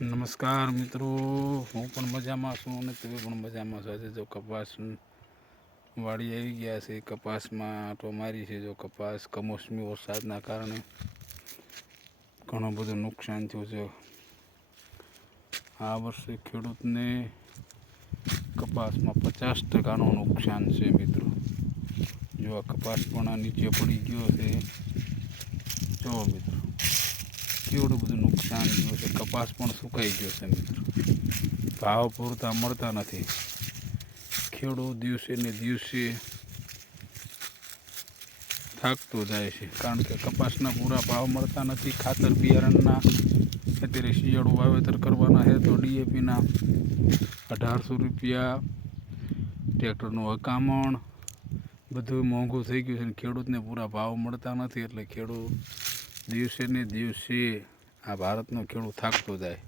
નમસ્કાર મિત્રો, હું પણ મજામાં છું અને તમે પણ મજામાં છો. આજે જો કપાસ વાળી આવી ગયા છે, કપાસમાં આંટો મારી છે. જો કપાસ કમોસમી વરસાદના કારણે ઘણું બધું નુકસાન થયું છે. આ વર્ષે ખેડૂતને કપાસમાં 50% નુકસાન છે મિત્રો. જો આ કપાસ પણ આ નીચે પડી ગયો છે. જો મિત્રો કેવડું બધું નુકસાન થયું છે. કપાસ પણ સુકાઈ ગયો છે મિત્રો. ભાવ પૂરતા મળતા નથી. ખેડૂત દિવસે ને દિવસે થાકતો જાય છે, કારણ કે કપાસના પૂરા ભાવ મળતા નથી. ખાતર બિયારણના અત્યારે શિયાળુ વાવેતર કરવાના છે તો ડીએપીના 1800 રૂપિયા, ટ્રેક્ટરનું હકામણ બધું મોંઘું થઈ ગયું છે અને ખેડૂતને પૂરા ભાવ મળતા નથી. એટલે ખેડૂત દિવસે ને દિવસે આ ભારતનો ખેડૂત થાકતો જાય.